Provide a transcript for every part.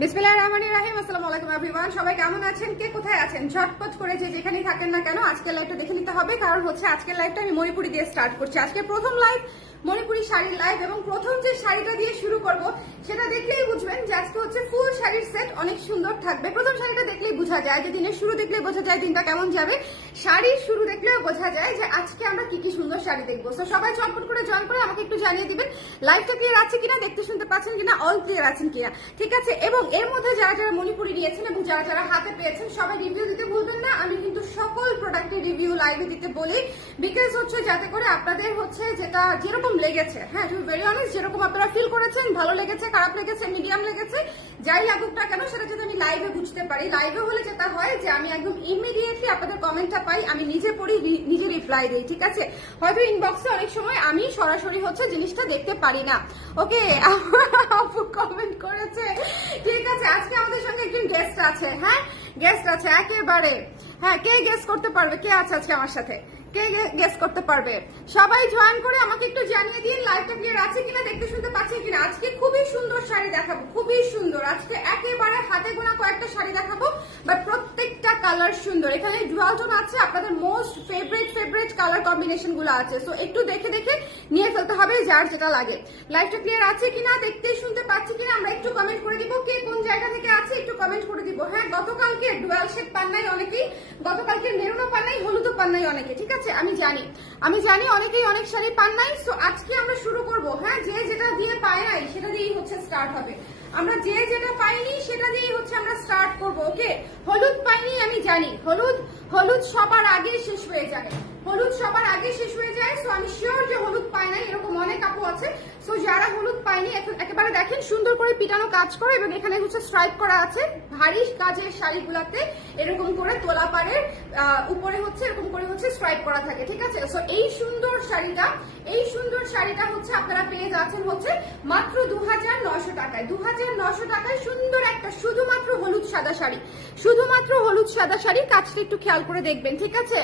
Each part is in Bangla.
বিসমিল্লাহির রহমানির রহিম। আসসালামু আলাইকুম এভরিওয়ান, সবাই কেমন আছেন? কে কোথায় আছেন? ঝটপট করে যে যেখানেই থাকেন না কেন আজকের লাইভটা দেখে নিতে হবে, কারণ হচ্ছে আজকের লাইভটা আমি মণিপুরি দিয়ে স্টার্ট করছি। আজকে প্রথম লাইভ মণিপুরি শাড়ির লাইভ, এবং প্রথম যে শাড়িটা দিয়ে শুরু করব সেটা দেখলেই বুঝবেন যে আজকে হচ্ছে ফুল শাড়ির সেট অনেক সুন্দর থাকবে। প্রথম শাড়িটা দেখলেই বোঝা যায় যে দিনের শুরু দেখলেই বোঝা যায় দিনটা কেমন যাবে। শাড়ির শুরু দেখলেও বোঝা যায় যে আজকে আমরা কি কি সুন্দর শাড়ি দেখবো। তো সবাই চটপট করে জয়েন করে আমাকে একটু জানিয়ে দিবেন লাইভটা ক্লিয়ার আছে কিনা, দেখতে শুনতে পাচ্ছেন কিনা, অল ক্লিয়ার আছেন কিনা, ঠিক আছে? এবং এর মধ্যে যারা যারা মণিপুরি নিয়েছেন এবং যারা যারা হাতে পেয়েছেন সবাই রিভিউ দিতে ভুলবেন না। আমি কিন্তু সকল প্রোডাক্টের রিভিউ লাইভে দিতে বলি, বিকজ হচ্ছে যাতে করে আপনাদের হচ্ছে যেটা যেরকম লেগেছে, হ্যাঁ টু বি ভেরি অনেস্ট, যেরকম আপনারা ফিল করেছেন, ভালো লেগেছে, খারাপ লেগেছে, মিডিয়াম লেগেছে, যাই লাগুক না কেন সেটা যদি আমি লাইভে বুঝতে পারি। লাইভে হলে যেটা হয় যে আমি একদম ইমিডিয়েটলি আপনাদের কমেন্টটা পাই, আমি নিজে পড়ি, নিজে রিপ্লাই দিই, ঠিক আছে? হয়তো ইনবক্সে অনেক সময় আমি সরাসরি হচ্ছে জিনিসটা দেখতে পারি না। ওকে, আপু কমেন্ট করেছে, ঠিক আছে। আজকে আমাদের সঙ্গে একজন গেস্ট আছে, হ্যাঁ গেস্ট আছে একেবারে। হ্যাঁ, কে গেস করতে পারবে কে আছে আজকে আমার সাথে? কে গেস করতে পারবে? সবাই জয়েন করে আমাকে একটু জানিয়ে দিন লাইভটা ক্লিয়ার আছে কিনা, দেখতে শুনতে পাচ্ছেন কিনা। আজকে খুবই সুন্দর শাড়ি দেখাবো, খুবই সুন্দর। আজকে একেবারে হাতে গোনা কয়েকটা শাড়ি দেখাবো, বাট প্রত্যেকটা কালার সুন্দর। এখানে ডুয়াল টোন আছে, আপনাদের মোস্ট ফেভারিট কালার কম্বিনেশন গুলো আছে। সো একটু দেখে দেখে নিয়ে ফেলতে হবে যার যেটা লাগে। লাইভটা ক্লিয়ার আছে কিনা, দেখতে শুনতে পাচ্ছি কিনা আমরা একটু কমেন্ট করে দিব। কে কোন জায়গা থেকে আছে একটু কমেন্ট করে দিব। হ্যাঁ, গতকালকে ডুয়াল শেড পান নাই অনেকেই, গতকালকে মেরুনও পান নাই, হলুদও পান নাই অনেকে, ঠিক আছে? আমি জানি অনেকেই অনেক শাড়ি পান নাই। সো আজকে আমরা শুরু করব, হ্যাঁ যে যেটা দিয়ে পায় নাই সেটা দিয়েই হচ্ছে স্টার্ট হবে। আমরা যে যেটা পাইনি সেটা দিয়েই হচ্ছে আমরা স্টার্ট করব। ওকে, হলুদ পাইনি আমি জানি, হলুদ সবার আগে শেষ হয়ে যায়, হলুদ সবার আগে শেষ হয়ে যায়। সো আমি শিওর যে হলুদ পায় নাই এরকম অনেক আপু আছে। সো যারা হলুদ পায়নি একেবারে দেখেন সুন্দর করে পিটানো কাজ করে, এবং এখানে হচ্ছে স্ট্রাইপ করা আছে। ভারী কাজের শাড়িগুলাতে এরকম করে তোলা পারে, উপরে হচ্ছে এরকম করে হচ্ছে স্ট্রাইপ করা থাকে, ঠিক আছে? সো এই সুন্দর শাড়িটা হচ্ছে আপনারা পেয়ে যাচ্ছেন হচ্ছে মাত্র 2900 টাকায়। 2900 টাকায় সুন্দর একটা শুধুমাত্র হলুদ সাদা শাড়ি, শুধুমাত্র হলুদ সাদা শাড়ি। কাজটা একটু খেয়াল করে দেখবেন, ঠিক আছে?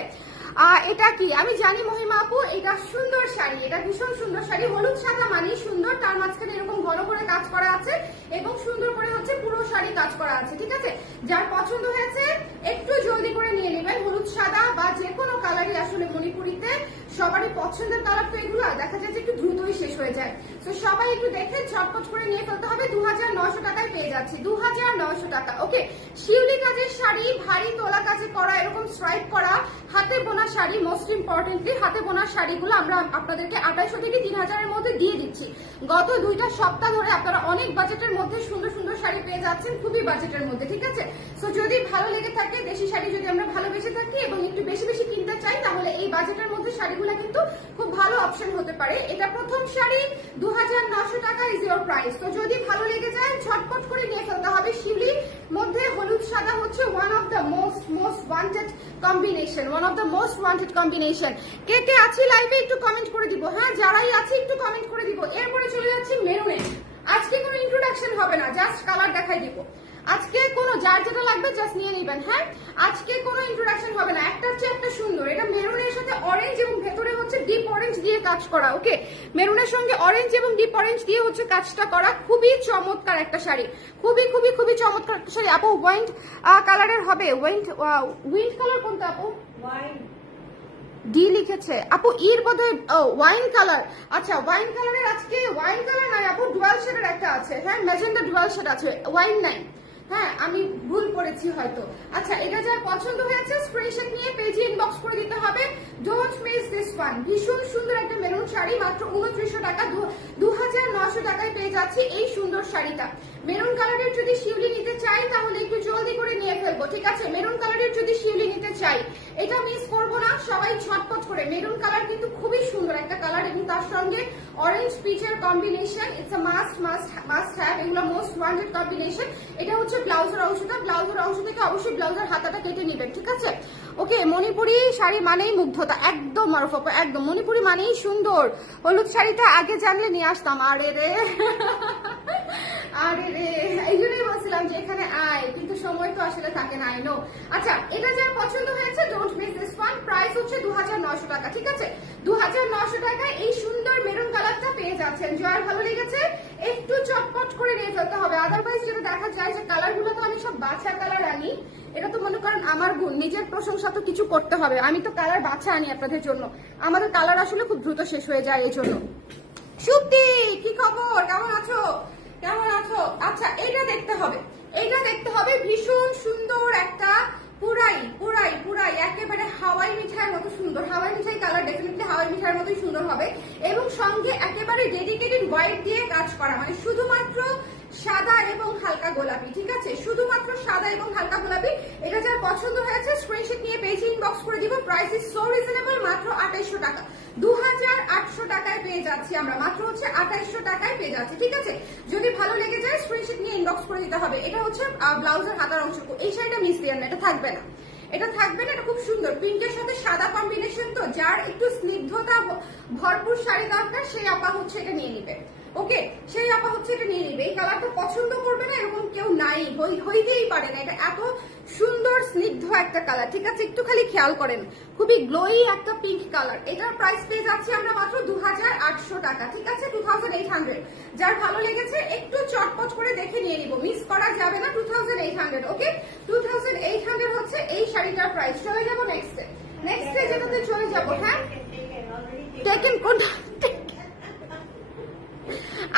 এটা কি আমি জানি মহিমা আপু, এটা সুন্দর শাড়ি, এটা ভীষণ সুন্দর শাড়ি। হলুদ সাদা মানেই সুন্দর, তার মাঝখানে এরকম ঘন করে কাজ করা আছে এবং সুন্দর করে হচ্ছে পুরো শাড়ি কাজ করা আছে, ঠিক আছে? যার পছন্দ হয়েছে একটু জলদি করে নিয়ে নেবেন। হলুদ সাদা বা যে কোনো কালারই আসলে মণিপুরিতে সবারই পছন্দের কালার, তো এগুলো দেখা যায় যে একটু দ্রুতই শেষ হয়ে যায়। তো সবাই একটু দেখে ঝটপট করে নিয়ে ফেলতে হবে। 2900 টাকায় পেয়ে যাচ্ছি, 2900 টাকা। ওকে, শিউলি কাজের শাড়ি, ভারী তোলা কাজে করা, এরকম স্ট্রাইপ করা হাতে বোনা শাড়ি। মোস্ট ইম্পর্টেন্টলি হাতে বোনা শাড়িগুলো আমরা আপনাদেরকে 2800 থেকে 3000 এর মধ্যে দিয়ে দিচ্ছি। গত 2টা সপ্তাহ ধরে আপনারা অনেক বাজেটের মধ্যে সুন্দর সুন্দর শাড়ি পেয়ে যাচ্ছেন, খুবই বাজেটের মধ্যে, ঠিক আছে? সো যদি ভালো লেগে থাকে, দেশি শাড়ি যদি আমরা ভালোবেসে থাকি এবং একটু বেশি বেশি কিনতে চাই, তাহলে এই বাজেটের মধ্যে শাড়িগুলো কিন্তু খুব ভালো অপশন হতে পারে। এটা প্রথম শাড়ি, 2900 টাকা ইজ ইওর প্রাইস। তো যদি ভালো লেগে যায় ঝটপট করে নিয়ে ফেলতে হবে। শিউলির মধ্যে হলুদ সাদা হচ্ছে one of the most wanted combination, one of the most wanted combination. কে কে আছি লাইভে একটু কমেন্ট করে দিব। হ্যাঁ, যারাই আছে একটু কমেন্ট করে দিব। এরপরে চলে যাচ্ছি মেরুনে। আজকে কোনো ইন্ট্রোডাকশন হবে না, জাস্ট কালার দেখাই দিব। আজকে কোনো যার যেটা লাগবে জাস্ট নিয়ে নেবেন। হ্যাঁ, আজকে কোনো ইন্ট্রোডাকশন হবে না, একটা হচ্ছে একটা সুন্দর। এটা মেরুনের সাথে অরেঞ্জ এবং ভেতরে হচ্ছে ডিপ অরেঞ্জ দিয়ে কাজ করা। ওকে, মেরুনের সঙ্গে অরেঞ্জ এবং ডিপ অরেঞ্জ দিয়ে হচ্ছে কাজটা করা। খুবই চমৎকার একটা শাড়ি, খুবই খুবই খুবই চমৎকার একটা শাড়ি। আপু ওয়াইন কালারের হবে, উইন্ড কালার কোনটা আপু? ওয়াইন ডি লিখেছে আপু, ইর বোধহয় ওয়াইন কালার। আচ্ছা, ওয়াইন কালারের আজকে ওয়াইন কালার নাই আপু, ডুয়াল শেডের একটা আছে। হ্যাঁ, ম্যাজেন্ডা ডুয়াল শেড আছে, ওয়াইন নাই। হ্যাঁ, আমি ভুল করেছি হয়তো। আচ্ছা, এটা যার পছন্দ হয়েছে স্ক্রিনশট নিয়ে পেজে ইনবক্স করে দিতে হবে। Don't miss this one. ভীষণ সুন্দর একটা মেরুন শাড়ি, মাত্র 2900 টাকা, 2900 টাকায় পেয়ে যাচ্ছি এই সুন্দর শাড়িটা। মেরুন কালারের যদি শিউলি নিতে চাই তাহলে একটু জলদি করে নিয়ে ফেলবো, ঠিক আছে? মেরুন কালারের যদি শিউলি নিতে চাই, এটা মিস করবো না, সবাই ঝটপট করে। মেরুন কালার কিন্তু খুবই সুন্দর একটা কালার, এবং তার সঙ্গে অরেঞ্জ পিচের combination, it's a must have, এগুলো মোস্ট ওয়ান্টেড কম্বিনেশন। এটা হচ্ছে ব্লাউজের অংশটা, ব্লাউজের অংশ থেকে অবশ্যই ব্লাউজের হাতাটা কেটে নেবেন, ঠিক আছে? ওকে, মণিপুরি শাড়ি মানেই মুগ্ধতা, একদম মারুফ আপু, একদম মণিপুরি মানেই সুন্দর। হলুদ শাড়িটা আগে জানলে নিয়ে আসতাম। আরে রে আরে রে, এই জন্যই বলছিলাম যে এখানে আয়, কিন্তু সময় তো আসলে থাকে না, আই নো। আচ্ছা, এটা যার পছন্দ হয়েছে don't miss this one. Price হচ্ছে 2900 টাকা, ঠিক আছে? 2900 টাকায় এই সুন্দর মেরুন কালারটা পেয়ে যাচ্ছেন। যার ভালো লেগেছে একটু চটপট করে নিয়ে ফেলতে হবে, আদারওয়াইজ যেটা দেখা যায় আছে। কালারগুলো তো আমি সব বাছা কালার আনি, এটা তো মনে করেন আমার গুণ, নিজের প্রশংসা তো কিছু করতে হবে, আমি তো কালার বাছা আনি আপনাদের জন্য। আমাদের কালার আসলে খুব দ্রুত শেষ হয়ে যায় এই জন্য। সুপ্তি, কি খবর, কেমন আছো? কেমন আছো? আচ্ছা, এটা দেখতে হবে, এটা দেখতে হবে। ভীষণ সুন্দর একটা পুরাই পুরাই পুরাই একেবারে হাওয়াই মিঠাইয়ের মতো সুন্দর, হাওয়াই মিঠাই কালার ডেফিনেটলি হাওয়াই মিঠাইয়ের মতোই সুন্দর হবে। এবং সঙ্গে একেবারে ডেডিকেটেড হোয়াইট দিয়ে কাজ করা, মানে শুধুমাত্র সাদা এবং হালকা গোলাপি, ঠিক আছে, শুধুমাত্র সাদা এবং হালকা গোলাপি। এটা যার পছন্দ হয়েছে স্ক্রিনশট নিয়ে পেজে ইনবক্স করে দিব। প্রাইস ইজ সো রিজনেবল, মাত্র 2800 টাকা, 2800 টাকায় পেয়ে যাচ্ছি আমরা, মাত্র হচ্ছে 2800 টাকায় পেয়ে যাচ্ছি, ঠিক আছে। যদি ভালো লেগে যায় স্ক্রিনশট নিয়ে ইনবক্স করে দিতে হবে। এটা হচ্ছে ব্লাউজের হাতার অংশ, এই শাড়িটা মিস দিয়েন না, এটা থাকবে না, এটা থাকবে না। এটা খুব সুন্দর পিঙ্কের সাথে সাদা কম্বিনেশন, তো যার একটু স্নিগ্ধতা ভরপুর শাড়ি দরকার সেই আপা হচ্ছে এটা নিয়ে নিবে। ওকে, সেই আপা হচ্ছে এটা নিয়ে নিবে। এই কালারটা পছন্দ করবে না এরকম কেউ নাই, হইতেই পারে না। এটা এত সুন্দর স্নিগ্ধ একটা কালার, ঠিক আছে, একটু খালি খেয়াল করেন, খুবই গ্লোই একটা পিঙ্ক কালার। এটার প্রাইস পেয়ে যাচ্ছি আমরা মাত্র 2800 টাকা, ঠিক আছে, 2800। যার ভালো লেগেছে একটু চটপট করে দেখে নিয়ে নিব, মিস করা যাবে না। 2800, ওকে, 2800 হচ্ছে এই শাড়িটার প্রাইস। চলে যাবো নেক্সটে, নেক্সটে যেটাতে চলে যাবো। হ্যাঁ, টেকেন কোনটা?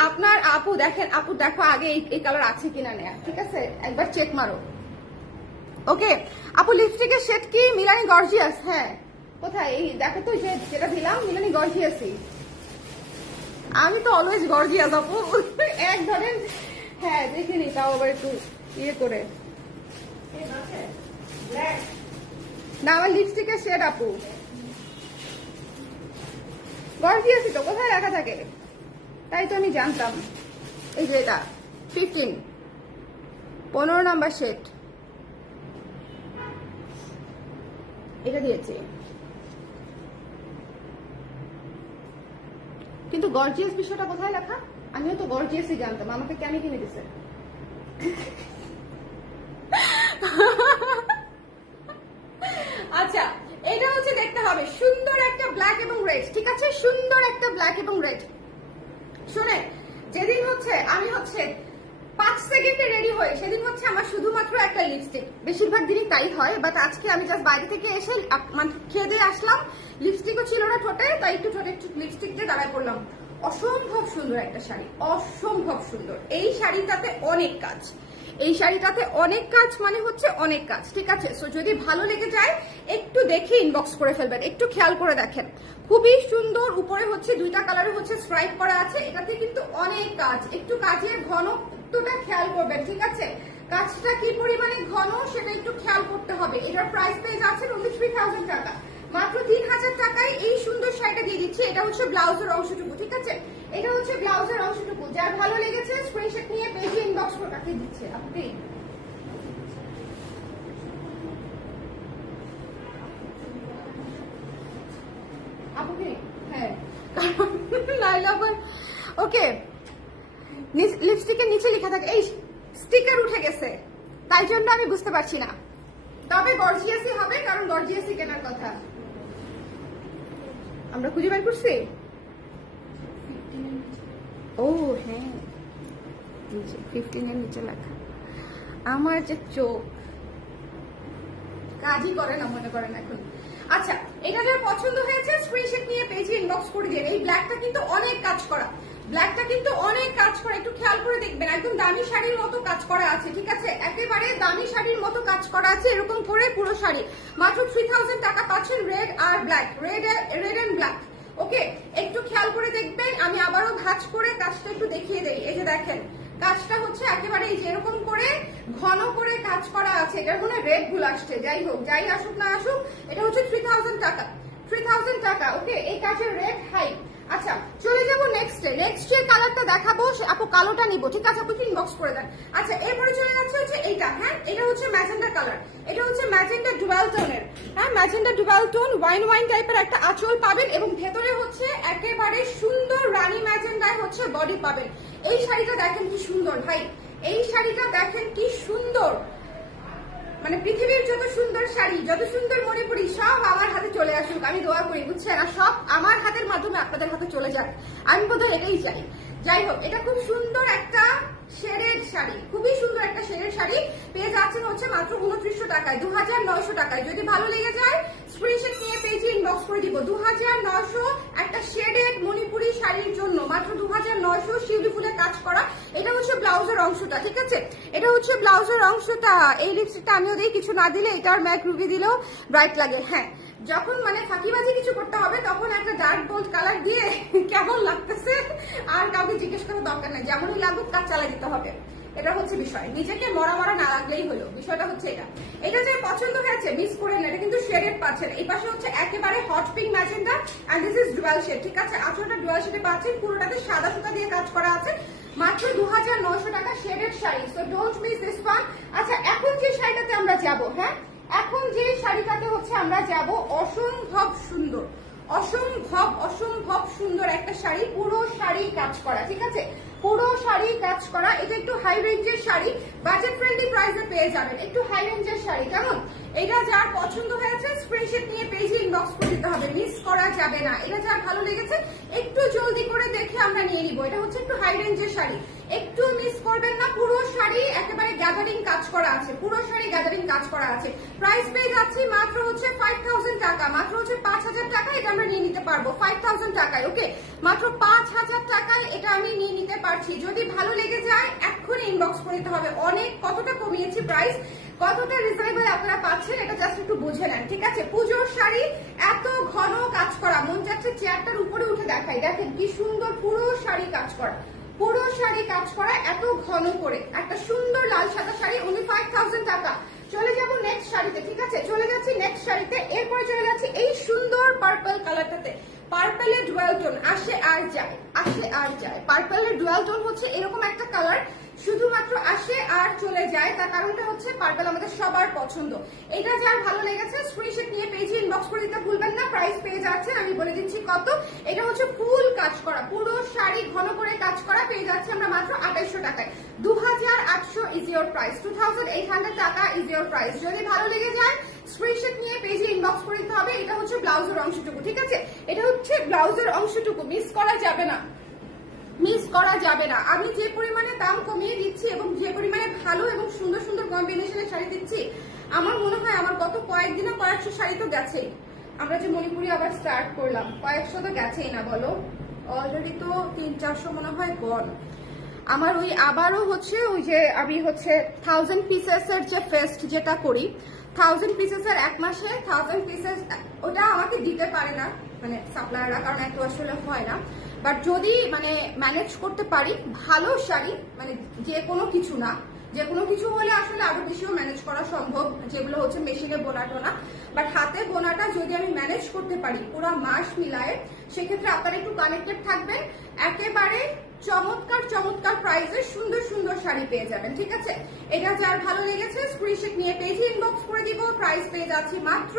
আপনার আপু দেখেন, আপু দেখো আগে এই কালার আছে কিনা নেয়া, ঠিক আছে, একবার চেক মারো। ওকে আপু, লিপস্টিকের শেড কি মিলানি গর্জিয়াস? হ্যাঁ, কোথায় এই দেখো তো, যেটা দিলাম মিলানি গর্জিয়াসই। আমি তো অলওয়েজ গর্জিয়াস আপু, এক ধরেন। হ্যাঁ দেখে নি, তাও আবার একটু ইয়ে করে না, আমার লিপস্টিকের শেড আপু গর্জিয়াসই তো, কোথায় রাখা থাকে? তাই তো আমি জানতাম। এই যে এটা 15 নাম্বার শেড, এটা দিয়েছি। কিন্তু গর্জিয়াস বিষয়টা কোথায় লেখা? আমিও তো গর্জিয়াসই জানতাম, আমাকে কেন কিনে দিছে? আচ্ছা, এটা হচ্ছে দেখতে হবে সুন্দর একটা ব্ল্যাক এবং রেড, ঠিক আছে, সুন্দর একটা ব্ল্যাক এবং রেড। শুনে, যেদিন হচ্ছে আমি হচ্ছে 5 সেকেন্ডে রেডি হই, সেদিন হচ্ছে আমার শুধুমাত্র একটা লিপস্টিক, বেশিরভাগ দিনই তাই হয়। বাট আজকে আমি জাস্ট বাইরে থেকে এসে মানে খেয়ে দিয়ে আসলাম, লিপস্টিকও ছিল না ঠোঁটে, তাই একটু ঠোঁটে একটু লিপস্টিক দিয়ে দাঁড়ায় পড়লাম। অসম্ভব সুন্দর একটা শাড়ি, অসম্ভব সুন্দর। এই শাড়িটাতে অনেক কাজ, এই শাড়িটাতে অনেক কাজ, মানে হচ্ছে অনেক কাজ, ঠিক আছে। সো যদি ভালো লেগে যায় একটু দেখে ইনবক্স করে ফেলবেন, একটু খেয়াল করে দেখেন, খুবই সুন্দর। উপরে হচ্ছে দুইটা কালারে হচ্ছে স্ট্রাইপ করা আছে, এটাতে কিন্তু অনেক কাজ। একটু কাজের ঘনত্বটা খেয়াল করবেন, ঠিক আছে, কাজটা কি পরিমাণে ঘন সেটা একটু খেয়াল করতে হবে। এটার প্রাইস পেয়ে যাচ্ছে 3000 টাকা, মাত্র 3000 টাকায় এই সুন্দর শাড়িটা দিয়ে দিচ্ছি। এটা হচ্ছে ব্লাউজের অংশটুকু, ঠিক আছে, এটা হচ্ছে ব্লাউজের অংশটুকু। যার ভালো লেগেছে স্ক্রিনশট নিয়ে পেজে ইনবক্স করে কাটিয়ে দিচ্ছে। আপনি আপনি হ্যাঁ ওকে, লিপস্টিকের নিচে লেখা থাকে, এই স্টিকার উঠে গেছে, তাই জন্য আমি বুঝতে পারছি না। তবে গর্জিয়াসই হবে, কারণ গর্জিয়াসই কেনার কথা। আমরা খুঁজে বের করছি। ও হ্যাঁ, 15 এর নিচে লেখা। আমার যে চোখ কাজই করে না মনে করেন এখন। আচ্ছা, এটা যার পছন্দ হয়েছে স্ক্রিনশট নিয়ে পেজে ইনবক্স করে দিন। এই ব্ল্যাকটা কিন্তু অনেক কাজ করা, ব্ল্যাকটা কিন্তু অনেক কাজ করা, একটু খেয়াল করে দেখবেন। একদম দামি শাড়ির মতো কাজ করা আছে, ঠিক আছে, একেবারে দামি শাড়ির মতো কাজ করা আছে। এরকম করে পুরো শাড়ি মাত্র 3000 টাকা পাচ্ছেন, রেড আর black, red and black. Okay, একটু খেয়াল করে দেখবেন। আমি আবারও ভাঁজ করে কাজটা একটু দেখিয়ে দেই। এই যে দেখেন, কাজটা হচ্ছে একেবারে এই যে এরকম করে ঘন করে কাজ করা আছে। এটার মনে রেড গুলো আসছে, যাই হোক, যাই আসুক না আসুক, এটা হচ্ছে 3000 টাকা, 3000 টাকা। ওকে, এই কাজের রেড হাই। আচ্ছা, চলে যাবো নেক্সট যে কালারটা দেখাবো, আপু কালোটা নিবো, ঠিক আছে, আপু ইনবক্স করে দেন। আচ্ছা, এরপরে চলে যাচ্ছে হচ্ছে এইটা। হ্যাঁ, এটা হচ্ছে ম্যাজেন্ডা কালার, এটা হচ্ছে ম্যাজেন্ডা ডুয়াল টোনের। হ্যাঁ, ম্যাজেন্ডা ডুয়াল টোন, ওয়াইন টাইপের একটা আঁচল পাবেন এবং ভেতরে হচ্ছে একেবারে সুন্দর রানী ম্যাজেন্ডায় হচ্ছে বডি পাবেন। এই শাড়িটা দেখেন কি সুন্দর ভাই, এই শাড়িটা দেখেন কি সুন্দর, মানে পৃথিবীর যত সুন্দর শাড়ি, যত সুন্দর মণিপুরি সব আমার হাতে চলে আসুক, আমি দোয়া করি, বুঝছেন, আর সব আমার হাতের মাধ্যমে আপনাদের হাতে চলে যাক, আমি বোধহয় এটাই চাই। যাই হোক, এটা খুব সুন্দর একটা শেডের শাড়ি, খুবই সুন্দর একটা শেডের শাড়ি। শাড়ি পেয়ে যাচ্ছেন হচ্ছে মাত্র 2900 টাকায়, 2900 টাকায়। যদি ভালো লেগে যায় স্ক্রিনশট নিয়ে পেজে ইনবক্স করে দিব। 2900 একটা শেডেড মণিপুরি শাড়ির জন্য মাত্র 2900, শিউলি ফুলে কাজ করা। এটা হচ্ছে ব্লাউজের অংশটা, ঠিক আছে, এটা হচ্ছে ব্লাউজের অংশটা। এই লিপস্টিকটা আমিও দিই, কিছু না দিলে এটার ম্যাট রুবি দিলেও ব্রাইট লাগে। হ্যাঁ, যখন মানে ফাঁকিবাজি কিছু করতে হবে তখন একটা ডার্ক বোল্ড কালার দিয়ে কেমন লাগতেছে আর কাউকে জিজ্ঞেস করার দরকার নেই, যেমনই লাগুক কাজ চালাই দিতে হবে। এটা হচ্ছে বিষয়, নিজেকে মরা মরা না লাগলেই হলো, বিষয়টা হচ্ছে এটা। এটা যে পছন্দ হয়েছে মিস করে না, এটা কিন্তু শেডেড পাচ্ছেন। এই পাশে হচ্ছে একেবারে hot pink magenta and this is dual shade, ঠিক আছে। আঁচলটা ডুয়াল শেডে পাচ্ছেন, পুরোটাতে সাদা সুতা দিয়ে কাজ করা আছে, মাত্র 2900 টাকা shaded sari. So don't miss this one. আচ্ছা, এখন যে শাড়িটাতে আমরা যাব, হ্যাঁ এখন যে শাড়িটাতে হচ্ছে আমরা যাব, অসম্ভব সুন্দর, অসম্ভব সুন্দর একটা শাড়ি, পুরো শাড়ি কাজ করা, ঠিক আছে, পুরো শাড়ি কাজ করা। এটা একটু হাই রেঞ্জের শাড়ি, বাজেট ফ্রেন্ডলি প্রাইসে পেয়ে যাবেন, একটু হাই রেঞ্জের শাড়ি, কেমন? এটা যার পছন্দ হয়েছে স্ক্রিনশট নিয়ে পেজে ইনবক্স করে দিতে হবে, মিস করা যাবে না। এটা যার ভালো লেগেছে একটু জলদি করে দেখে আমরা নিয়ে নিব। এটা হচ্ছে একটু হাই রেঞ্জের শাড়ি, একটু মিস করবেন না। পুরো শাড়ি একেবারে গ্যাদারিং কাজ করা আছে, পুরো শাড়ি গ্যাদারিং কাজ করা আছে। প্রাইস পেয়ে যাচ্ছি মাত্র হচ্ছে 5000 টাকা, মাত্র হচ্ছে 5000 টাকা এটা আমরা নিয়ে নিতে পারবো 5000 টাকায়। ওকে, মাত্র 5000 টাকায় এটা আমি নিয়ে নিতে পারছি। যদি ভালো লেগে যায় এক্ষুনি ইনবক্স করে দিতে হবে। অনেক কতটা কমিয়েছি প্রাইস, কতটা রিজনেবল আপনারা পাচ্ছেন এটা জাস্ট একটু বুঝে নেন, ঠিক আছে। পুজোর শাড়ি এত ঘন কাজ করা, মন যাচ্ছে চেয়ারটার উপরে উঠে দেখাই, দেখেন কি সুন্দর পুরো শাড়ি কাজ করা, পুরো শাড়ি কাজ করা এত ঘন করে, একটা সুন্দর লাল সাদা শাড়ি, only 5000 টাকা। চলে যাব নেক্সট শাড়িতে, ঠিক আছে, চলে যাচ্ছি নেক্সট শাড়িতে। এরপরে চলে যাচ্ছি এই সুন্দর পার্পল কালারটাতে। পার্পলের ডুয়াল টোন আসে আর যায়, আসে আর যায়। পার্পলের ডুয়াল টোন হচ্ছে এরকম একটা কালার, শুধুমাত্র আসে আর চলে যায়। তার কারণটা হচ্ছে পার্পল আমাদের সবার পছন্দ। এটা যার ভালো লেগেছে স্ক্রিনশট নিয়ে পেজে ইনবক্স করে দিতে ভুলবেন না। প্রাইস পেয়ে যাচ্ছেন, আমি বলে দিচ্ছি কত। এটা হচ্ছে ফুল কাজ করা, পুরো শাড়ি ঘন করে কাজ করা, পেয়ে যাচ্ছে আমরা মাত্র 2800 টাকায়। 2800 ইজ ইয়োর প্রাইস, 2800 টাকা ইজ ইয়োর প্রাইস। যদি ভালো লেগে যায় স্ক্রিনশট নিয়ে পেজে ইনবক্স করে দিতে হবে। এটা হচ্ছে ব্লাউজের অংশটুকু, ঠিক আছে, এটা হচ্ছে ব্লাউজের অংশটুকু, মিস করা যাবে না, মিস করা যাবে না। আমি যে পরিমাণে দাম কমিয়ে দিচ্ছি এবং যে পরিমাণে ভালো এবং সুন্দর সুন্দর কম্বিনেশনের শাড়ি দিচ্ছি, আমার মনে হয় আমার গত কয়েকদিনে কয়েকশো শাড়ি তো গেছেই। আমরা যে মণিপুরি আবার স্টার্ট করলাম, কয়েকশো তো গেছেই না বলো, অলরেডি তো 300-400 মনে হয় গন। আমার ওই আবারও হচ্ছে ওই যে আমি হচ্ছে 1000 পিসেসের যে ফেস্ট যেটা করি, 1000 পিসেসের এক মাসে 1000 পিসেস, ওটা আমাকে দিতে পারে না মানে সাপ্লায়াররা, কারণ এত আসলে হয় না। বাট যদি মানে ম্যানেজ করতে পারি ভালো শাড়ি, মানে যে কোনো কিছু না, যে কোনো কিছু হলে আসলে আরো বেশিও ম্যানেজ করা সম্ভব, যেগুলো হচ্ছে মেশিনে বোনাটো না, বাট হাতে বোনাটা যদি আমি ম্যানেজ করতে পারি পুরো মাস মিলায়ে, সেক্ষেত্রে আপনারা একটু কানেক্টেড থাকবেন। একেবারে চমৎকার চমৎকার প্রাইসে সুন্দর সুন্দর শাড়ি পেয়ে যাবেন, ঠিক আছে। এটা যার ভালো লেগেছে স্ক্রিনশট নিয়ে পেজে ইনবক্স করে দিব। প্রাইস পেয়ে যাচ্ছি মাত্র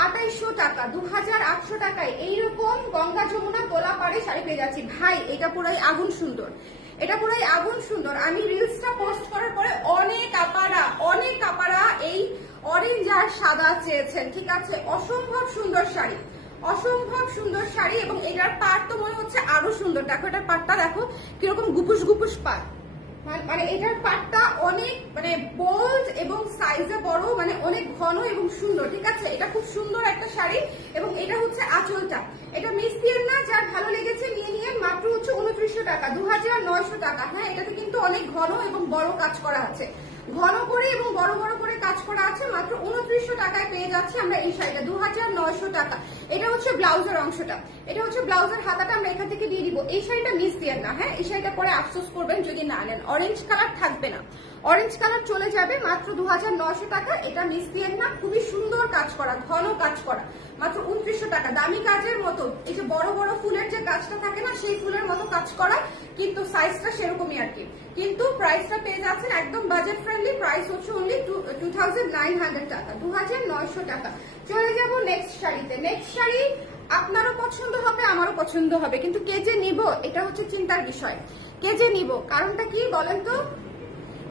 2800 টাকা, 2800 টাকায় এইরকম গঙ্গা যমুনা তোলা পাড়ে শাড়ি পেয়ে যাচ্ছি। ভাই এটা পুরাই আগুন সুন্দর, এটা পুরাই আগুন সুন্দর। আমি রিলসটা পোস্ট করার পরে অনেক আপারা এই অরেঞ্জ আর সাদা চেয়েছেন, ঠিক আছে। অসম্ভব সুন্দর শাড়ি, অসম্ভব সুন্দর শাড়ি, এবং এটার পাট তো মনে হচ্ছে আরো সুন্দর। দেখো এটার পাটটা দেখো কিরকম গুপুস গুপুস পাট, মানে এটার পাটটা অনেক মানে বোল্ড এবং সাইজে বড়, মানে অনেক ঘন এবং সুন্দর, ঠিক আছে। এটা খুব সুন্দর একটা শাড়ি, এবং এটা হচ্ছে আঁচলটা। এটা মিস দিয়ে না, যার ভালো লেগেছে নিয়ে নিয়ে, মাত্র হচ্ছে 2900 টাকা, 2900 টাকা। হ্যাঁ, এটাতে কিন্তু অনেক ঘন এবং বড় কাজ করা আছে, ঘন করে এবং বড় বড় করে কাজ করা আছে। মাত্র 2900 টাকায় পেয়ে যাচ্ছি আমরা এই শাড়িটা, 2900 টাকা। এটা হচ্ছে ব্লাউজের অংশটা, এটা হচ্ছে ব্লাউজের হাতাটা আমরা এখান থেকে দিয়ে দিব। এই শাড়িটা মিস দিয়ে না, হ্যাঁ, এই শাড়িটা পরে আফসোস করবেন যদি না নেন। অরেঞ্জ কালার থাকবে না, অরেঞ্জ কালার চলে যাবে। মাত্র 2900 টাকা, এটা মিস দিয়ে না। খুবই সুন্দর কাজ করা, ঘন কাজ করা, মাত্র 2900 টাকা। দামি কাজের মতো, এই যে বড় বড় ফুলের যে কাজটা থাকে না, সেই ফুলের মতো কাজ করা, কিন্তু সাইজটা সেরকমই আর কি। কিন্তু প্রাইসটা পেয়ে যাচ্ছেন একদম বাজেট ফ্রেন্ডলি। প্রাইস হচ্ছে অনলি 2900 টাকা, 2900 টাকা। চলে যাব নেক্সট শাড়িতে। নেক্সট শাড়ি আপনারও পছন্দ হবে, আমারও পছন্দ হবে, কিন্তু কে যে নিব এটা হচ্ছে চিন্তার বিষয়। কে যে নিব, কারণটা কি বলেন তো?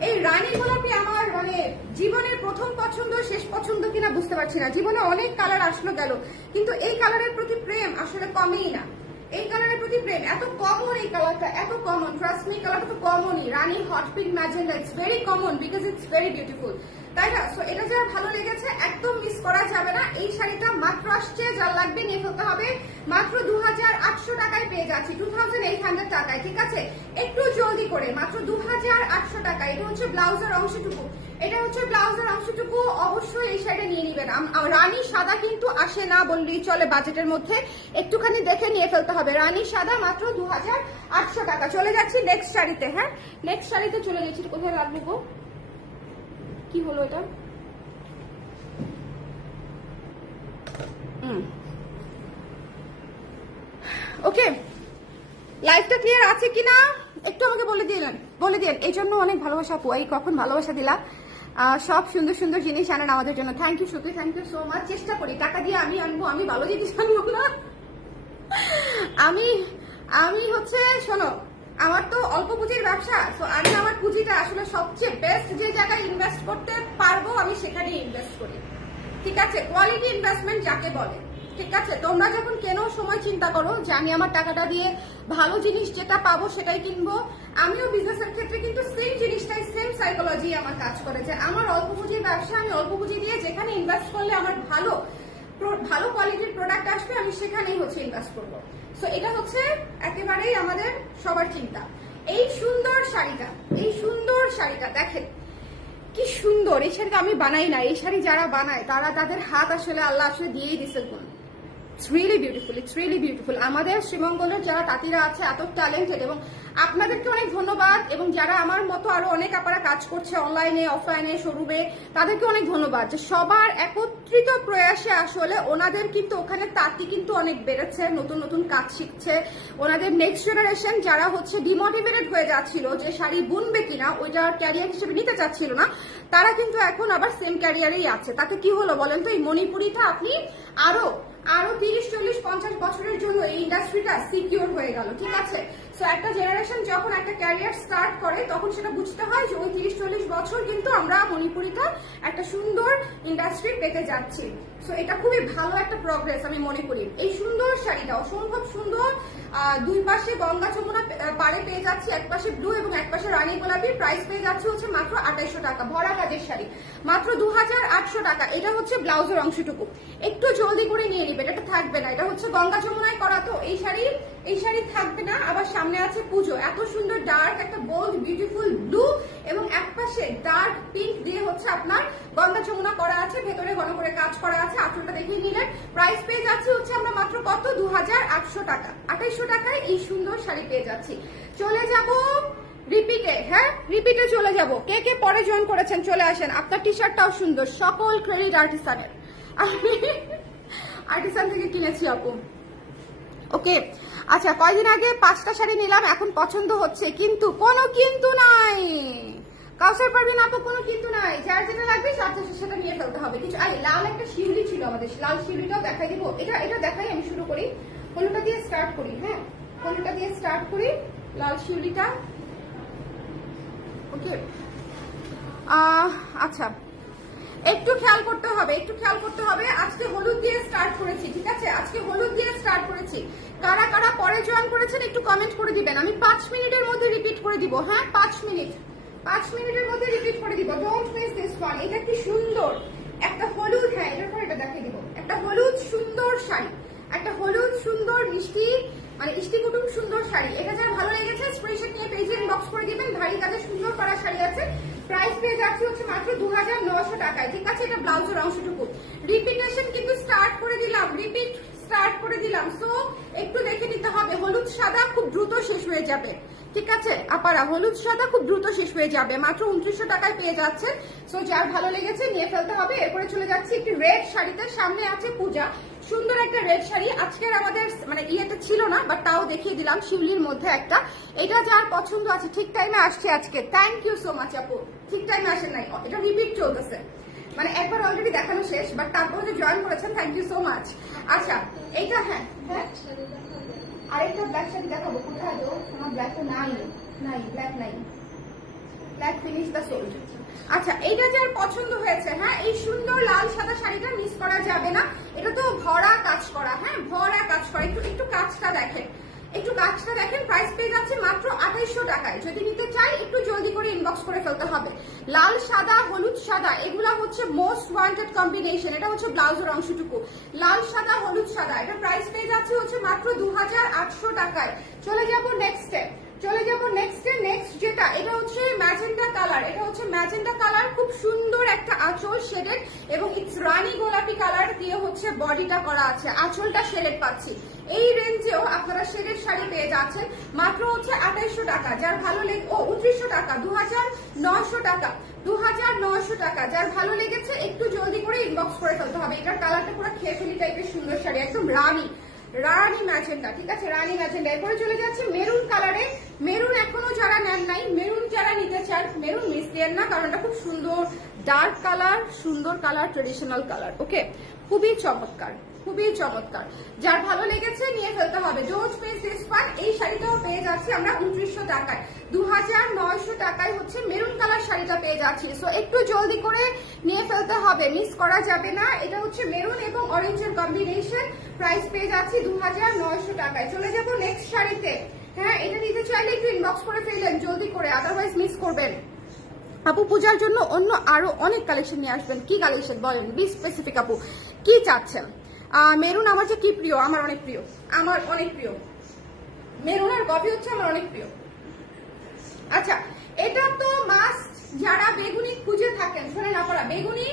এই রানী গোলাপি আমার মানে জীবনের প্রথম পছন্দ, শেষ পছন্দ কিনা বুঝতে পারছি না। জীবনে অনেক কালার আসলো গেল, কিন্তু এই কালারের প্রতি প্রেম আসলে কমেই না, এই কালারের প্রতি প্রেম। এত কমন এই কালারটা, এত কমন, ট্রাস্ট মি কালারটা তো কমনই। রানী hot pink magenta, it's very common because it's very beautiful, তাই না? সো এটা যারা ভালো লেগেছে একদম মিস করা যাবে না। এই শাড়িটা মাত্র আসছে, যার লাগবে নিয়ে ফেলতে হবে। মাত্র 2800 টাকায় পেয়ে যাচ্ছি, 2800 টাকায়, ঠিক আছে? একটু জলদি করে, মাত্র 2800 টাকা। এটা হচ্ছে ব্লাউজের অংশটুকু, এটা হচ্ছে ব্লাউজের অংশটুকু। অবশ্যই এই শাড়িটা নিয়ে নিবেন। রানী সাদা কিন্তু আসে না বললেই চলে বাজেটের মধ্যে, একটুখানি দেখে নিয়ে ফেলতে হবে। রানী সাদা মাত্র 2800 টাকা। চলে যাচ্ছি নেক্সট শাড়িতে। হ্যাঁ, নেক্সট শাড়িতে চলে যাচ্ছি। কোথায় রাখবো গো? কি হলো এটা? ওকে, লাইফটা ক্লিয়ার আছে কিনা একটু আমাকে বলে দিন। এই জন্য অনেক ভালোবাসা আপু। এই কখন ভালোবাসা দিলা? সব সুন্দর সুন্দর জিনিস আনেন আমাদের জন্য। থ্যাংক ইউ সুপি, থ্যাংক ইউ সো মাচ। চেষ্টা করি, টাকা দিয়ে আমি আনবো, আমি ভালো জিনিস আনবো না। আমি হচ্ছে, শোনো, আমার তো অল্প পুঁজির ব্যবসা, তো আমি আমার পুঁজিটা আসলে সবচেয়ে বেস্ট যে জায়গায় ইনভেস্ট করতে পারবো আমি সেখানেই ইনভেস্ট করি, ঠিক আছে? কোয়ালিটি ইনভেস্টমেন্ট যাকে বলে, ঠিক আছে? তোমরা যখন কেনো সময় চিন্তা করো যে আমি আমার টাকাটা দিয়ে ভালো জিনিস যেটা পাবো সেটাই কিনবো। আমিও বিজনেসের ক্ষেত্রে কিন্তু সেম জিনিসটাই, সেম সাইকোলজি আমার কাজ করে যে আমার অল্প পুঁজির ব্যবসা, আমি অল্প পুঁজি দিয়ে যেখানে ইনভেস্ট করলে আমার ভালো কোয়ালিটির প্রোডাক্ট আসবে আমি সেখানেই হচ্ছে ইনভেস্ট করবো। সো এটা হচ্ছে একেবারেই আমাদের সবার চিন্তা। এই সুন্দর শাড়িটা দেখেন কি সুন্দর। এই শাড়িটা আমি বানাই না, এই শাড়ি যারা বানায় তারা তাদের হাত আসলে আল্লাহ আসলে দিয়েই দিছে গুণ। It's really beautiful, it's really beautiful. আমাদের শ্রীমঙ্গলের যারা তাঁতিরা আছে এত ট্যালেন্টেড, এবং আপনাদেরকে অনেক ধন্যবাদ। এবং যারা আমার মতো আরো অনেক আপনারা কাজ করছে অনলাইনে, অফলাইনে, শোরুমে, তাদেরকে অনেক ধন্যবাদ যে সবার একত্রিত প্রয়াসে আসলে ওনাদের কিন্তু ওখানে তাঁতি কিন্তু অনেক বেড়েছে, নতুন নতুন কাজ শিখছে। ওনাদের নেক্সট জেনারেশন যারা হচ্ছে ডিমোটিভেটেড হয়ে যাচ্ছিল যে শাড়ি বুনবে কিনা, ওইটা ক্যারিয়ার হিসেবে নিতে চাচ্ছিল না, তারা কিন্তু এখন আবার সেম ক্যারিয়ারেই আছে। তাতে কি হলো বলেন তো? এই মণিপুরিটা আপনি আরো 30, 40, 50 বছরের জন্য এই ইন্ডাস্ট্রিটা সিকিউর হয়ে গেল, ঠিক আছে? সো একটা জেনারেশন যখন একটা ক্যারিয়ার স্টার্ট করে তখন সেটা বুঝতে হয় যে ওই 30-40 বছর কিন্তু আমরা মণিপুরিটা একটা সুন্দর ইন্ডাস্ট্রি পেতে যাচ্ছি। সো এটা খুবই ভালো একটা প্রগ্রেস আমি মনে করি। এই সুন্দর শাড়িটা অসম্ভব সুন্দর, দুই পাশে গঙ্গা যমুনা পাড়ে পেয়ে যাচ্ছি, এক পাশে ব্লু এবং এক পাশে রানী গোলাপি। প্রাইস পেয়ে যাচ্ছে হচ্ছে মাত্র 2800 টাকা। ভরা কাজের শাড়ি মাত্র 2800 টাকা। এটা হচ্ছে ব্লাউজের অংশটুকু, একটু জলদি করে নিয়ে নিবেন, এটা থাকবে না। এটা হচ্ছে গঙ্গা যমুনায় করা, তো এই শাড়ি থাকবে না। আবার সামনে আছে পুজো। এত সুন্দর ডার্ক একটা বোল্ড বিউটিফুল ব্লু এবং এক পাশে ডার্ক পিঙ্ক দিয়ে হচ্ছে আপনার গঙ্গা যমুনা করা আছে, ভেতরে ঘন করে কাজ করা আছে। আঁচলটা দেখিয়ে নিলেন। প্রাইস পেয়ে যাচ্ছি হচ্ছে আমরা মাত্র কত? 2800 টাকা। 2800 টাকায় এই সুন্দর শাড়ি পেয়ে যাচ্ছি। চলে যাব রিপিটে। হ্যাঁ, রিপিটে চলে যাব। কে কে পরে জয়েন করেছেন চলে আসেন। আপনার টি শার্টটাও সুন্দর, সকল ক্রেডিট আর্টিসানের। আর্টিসান থেকে কিনেছি আপু। ওকে, আচ্ছা, কয়দিন আগে 5টা শাড়ি নিলাম, এখন পছন্দ হচ্ছে, কিন্তু কোনো কিন্তু নাই। কাউসার পারবেন আপু, কোনো কিন্তু নাই। যার যেটা লাগবে সেটা নিয়ে ফেলতে হবে। কিছু আরে লাল একটা শিউলি ছিল আমাদের, লাল শিউলিটাও দেখাই দিব। এটা দেখাই, আমি শুরু করি। হলুদটা দিয়ে স্টার্ট করি। হ্যাঁ, হলুদটা দিয়ে স্টার্ট করি, লাল শিউলিটা। ওকে, আচ্ছা, একটু খেয়াল করতে হবে। আজকে হলুদ দিয়ে স্টার্ট করেছি, ঠিক আছে? আজকে হলুদ দিয়ে স্টার্ট করেছি। কারা কারা পরে জয়েন করেছেন একটু কমেন্ট করে দিবেন। আমি 5 মিনিটের মধ্যে রিপিট করে দিব। হ্যাঁ, 5 মিনিটের মধ্যে রিপিট করে দিব। Don't miss this one. এটা কি সুন্দর একটা হলুদ। হ্যাঁ, এটার পর এটা দেখিয়ে দিব। একটা হলুদ সুন্দর শাড়ি, একটা হলুদ সুন্দর মিষ্টি, মানে ইষ্টি কুটুম সুন্দর শাড়ি। এটা যার ভালো লেগেছে স্ক্রিনশট নিয়ে পেজে ইনবক্স করে দিবেন। ভারী কাজে সুন্দর করা শাড়ি আছে। প্রাইস পেয়ে যাচ্ছে হচ্ছে মাত্র 2900 টাকায়, ঠিক আছে? এটা ব্লাউজের অংশটুকু। রিপিটেশন কিন্তু স্টার্ট করে দিলাম, সো একটু দেখে নিতে হবে। হলুদ সাদা খুব দ্রুত শেষ হয়ে যাবে, ঠিক আছে আপারা? হলুদ সাদা খুব দ্রুত শেষ হয়ে যাবে। মাত্র 2900 টাকায় পেয়ে যাচ্ছে। সো যার ভালো লেগেছে নিয়ে ফেলতে হবে। এরপরে চলে যাচ্ছি একটি রেড শাড়িতে। সামনে আছে পূজা, সুন্দর একটা রেড শাড়ি। আজকের আমাদের মানে ইয়েতে ছিল না, বাট তাও দেখিয়ে দিলাম। শিউলির মধ্যে একটা, এটা যার পছন্দ আছে। ঠিক টাইমে আসছে আজকে, থ্যাংক ইউ সো মাচ আপু। ঠিক টাইমে আসেন নাই, এটা রিপিট চলতেছে, মানে একবার অলরেডি দেখানো শেষ, বাট তারপরে যে জয়েন করেছেন থ্যাংক ইউ সো মাচ। আচ্ছা, এইটা হ্যাঁ, আরেকটা ব্ল্যাক শাড়ি দেখাবো। কোথায় তো আমার ব্ল্যাক তো নাই, ব্ল্যাক ফিনিশ দা সোল্ড। আচ্ছা, এইটা যার পছন্দ হয়েছে, হ্যাঁ, এই সুন্দর লাল সাদা শাড়িটা মিস করা যাবে না। এটা তো ভরা কাজ করা, হ্যাঁ, ভরা কাজ করা। একটু কাজটা দেখেন, একটু কাজটা দেখেন, প্রাইস পেয়ে যাচ্ছে মাত্র 2800 টাকায়। যদি নিতে চাই একটু জলদি করে ইনবক্স করে ফেলতে হবে। লাল সাদা হলুদ সাদা এগুলা হচ্ছে মোস্ট ওয়ান্টেড কম্বিনেশন। এটা হচ্ছে ব্লাউজের অংশটুকু, লাল সাদা হলুদ সাদা। এটা প্রাইস পেয়ে যাচ্ছে হচ্ছে মাত্র 2800 টাকায়। চলে যাবো নেক্সটে, নেক্সট যেটা, এটা হচ্ছে ম্যাজেন্টা কালার। এটা হচ্ছে ম্যাজেন্টা কালার, খুব সুন্দর একটা আঁচল শেডেড এবং ইটস রানী গোলাপি কালার দিয়ে হচ্ছে বডিটা করা আছে, আঁচলটা শেডেড পাচ্ছি। এই রেঞ্জেও আপনারা শেডেড শাড়ি পেয়ে যাচ্ছেন মাত্র হচ্ছে 2800 টাকা। যার ভালো লেগে 2900 টাকা, 2900 টাকা, 2900 টাকা। যার ভালো লেগেছে একটু জলদি করে ইনবক্স করে ফেলতে হবে। এটার কালারটা পুরো খেফেলি টাইপের সুন্দর শাড়ি, একদম রানী ম্যাজেন্টা, ঠিক আছে, রানী ম্যাজেন্টা। এরপরে চলে যাচ্ছে মেরুন কালারে। মেরুন এখনো যারা নেন নাই, মেরুন যারা নিতে চান, মেরুন মিস দেন না, কারণ এটা খুব সুন্দর ডার্ক কালার, সুন্দর কালার, ট্রেডিশনাল কালার। ওকে, খুবই চমৎকার, খুবই চমৎকার। যার ভালো লেগেছে নিয়ে ফেলতে হবে। Don't miss this one. এই শাড়িটাও পেয়ে যাচ্ছি আমরা 2900 টাকায়, 2900 টাকায় হচ্ছে মেরুন কালার শাড়িটা পেয়ে যাচ্ছি। সো একটু জলদি করে নিয়ে ফেলতে হবে, মিস করা যাবে না। এটা হচ্ছে মেরুন এবং অরেঞ্জের কম্বিনেশন, প্রাইস পেয়ে যাচ্ছি 2900 টাকায়। চলে যাবো নেক্সট শাড়িতে। হ্যাঁ, এটা নিতে চাইলে একটু ইনবক্স করে ফেললেন জলদি করে, আদারওয়াইজ মিস করবেন। আপু পূজার জন্য অন্য আরো অনেক কালেকশন নিয়ে আসবেন, কি কালেকশন বলেন, বি স্পেসিফিক আপু, কি চাচ্ছেন? মেরুন আমার যে কি প্রিয়, আমার অনেক প্রিয়, আমার অনেক প্রিয়। মেরুন আর কফি হচ্ছে আমার অনেক প্রিয়। আচ্ছা, এটা তো মাস্ট, যারা বেগুনি খুঁজে থাকেন, শোনেন আপনারা, বেগুনি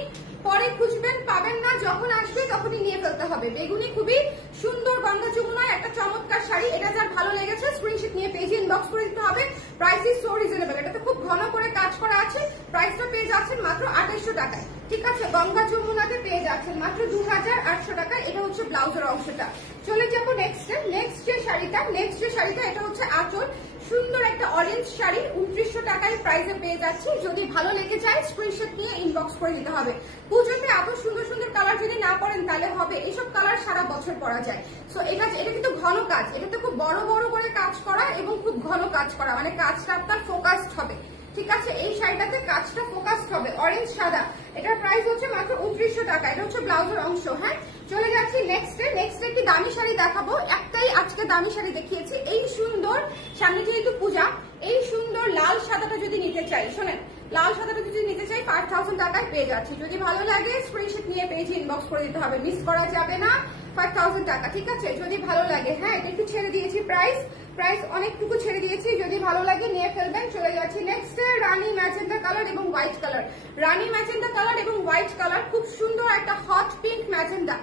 পরে খুঁজবেন পাবেন না, যখন আসবে তখনই নিয়ে ফেলতে হবে। বেগুনি খুবই সুন্দর গঙ্গা যমুনার একটা চমৎকার শাড়ি। এটা যার ভালো লেগেছে স্ক্রিনশট নিয়ে পেজে ইনবক্স করে দিতে হবে। Price is so reasonable. এটাতে খুব ঘন করে কাজ করা আছে। প্রাইসটা পেয়ে যাচ্ছেন মাত্র 2800 টাকায়, ঠিক আছে। গঙ্গা যমুনাতে পেয়ে যাচ্ছেন মাত্র 2800 টাকায়। এটা হচ্ছে ব্লাউজের অংশটা। চলে যাবো নেক্সট যে শাড়িটা, এটা হচ্ছে আঁচল, সুন্দর একটা অরেঞ্জ শাড়ি, 2900 টাকায় প্রাইসে পেয়ে যাচ্ছি। যদি ভালো লেগে যায় স্ক্রিনশট নিয়ে ইনবক্স করে দিতে হবে। পুজোতে এত সুন্দর সুন্দর কালার যদি না পরেন তাহলে হবে, এইসব কালার সারা বছর পরা যায়। সো এটা কিন্তু ঘন কাজ, এটাতে খুব বড় বড় করে কাজ করা এবং খুব ঘন কাজ করা, মানে কাজটা আপনার ফোকাসড হবে, ঠিক আছে। এই শাড়িটাতে কাজটা ফোকাসড হবে, অরেঞ্জ সাদা। এটার প্রাইস হচ্ছে মাত্র 2900 টাকা। এটা হচ্ছে ব্লাউজের অংশ। হ্যাঁ, চলে যাচ্ছি নেক্সটে একটি দামি শাড়ি দেখাবো। একটাই আজকে দামি শাড়ি দেখিয়েছি। এই সুন্দর, সামনে যেহেতু পূজা, এই সুন্দর লাল সাদাটা যদি নিতে চাই, শোনেন, লাল সাদাটা যদি নিতে চাই 5000 টাকায় পেয়ে যাচ্ছি। যদি ভালো লাগে স্ক্রিনশট নিয়ে পেজে ইনবক্স করে দিতে হবে, মিস করা যাবে না। 5000 টাকা, ঠিক আছে, যদি ভালো লাগে। হ্যাঁ, এটা একটু ছেড়ে দিয়েছি প্রাইস অনেকটুকু ছেড়ে দিয়েছি, যদি ভালো লাগে নিয়ে ফেলবেন। চলে যাচ্ছি নেক্সট রানী ম্যাজেন্টা কালার এবং হোয়াইট কালার। রানী ম্যাজেন্টা কালার এবং হোয়াইট কালার, খুব সুন্দর একটা হট পিঙ্ক ম্যাজেন্টা,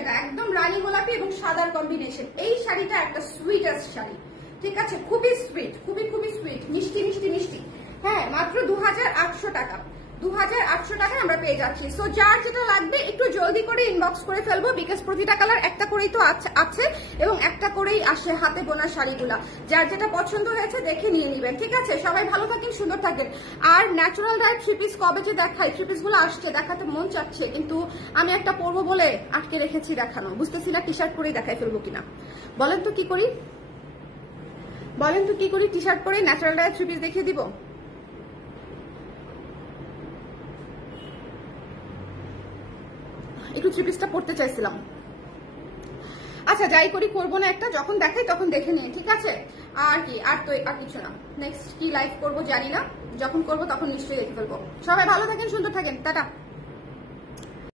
এটা একদম রানী গোলাপি এবং সাদার কম্বিনেশন। এই শাড়িটা একটা সুইটেস্ট শাড়ি, ঠিক আছে, খুবই সুইট, খুবই সুইট, মিষ্টি মিষ্টি মিষ্টি। হ্যাঁ, মাত্র 2800 টাকা, 2800 টাকায় আমরা পেয়ে যাচ্ছি। সো যার যেটা লাগবে একটু জলদি করে ইনবক্স করে ফেলবো, বিকজ প্রতিটা কালার একটা করেই তো আছে এবং একটা করেই আসে হাতে বোনা শাড়িগুলা। যার যেটা পছন্দ হয়েছে দেখে নিয়ে নিবেন, ঠিক আছে। সবাই ভালো থাকেন, সুন্দর থাকেন। আর ন্যাচারাল ডায়েট থ্রি পিস কবে যে দেখাই, থ্রি পিস গুলো আসছে, দেখাতে মন চাচ্ছে, কিন্তু আমি একটা পরবো বলে আটকে রেখেছি দেখানো, বুঝতেছি না টি শার্ট পরে দেখাই ফেলবো কিনা। বলেন তো কি করি, টি শার্ট পরে ন্যাচারাল ডায়েট থ্রি পিস দেখিয়ে দিব? একটু থ্রি পিসটা পড়তে চাইছিলাম। আচ্ছা, যাই করি, করবো না, একটা যখন দেখাই তখন দেখে নিই, ঠিক আছে। আর কি, আর কিছু না। নেক্সট কি লাইভ করবো জানি না, যখন করবো তখন নিশ্চয়ই দেখে ফেলবো। সবাই ভালো থাকেন, সুন্দর থাকেন, টাটা।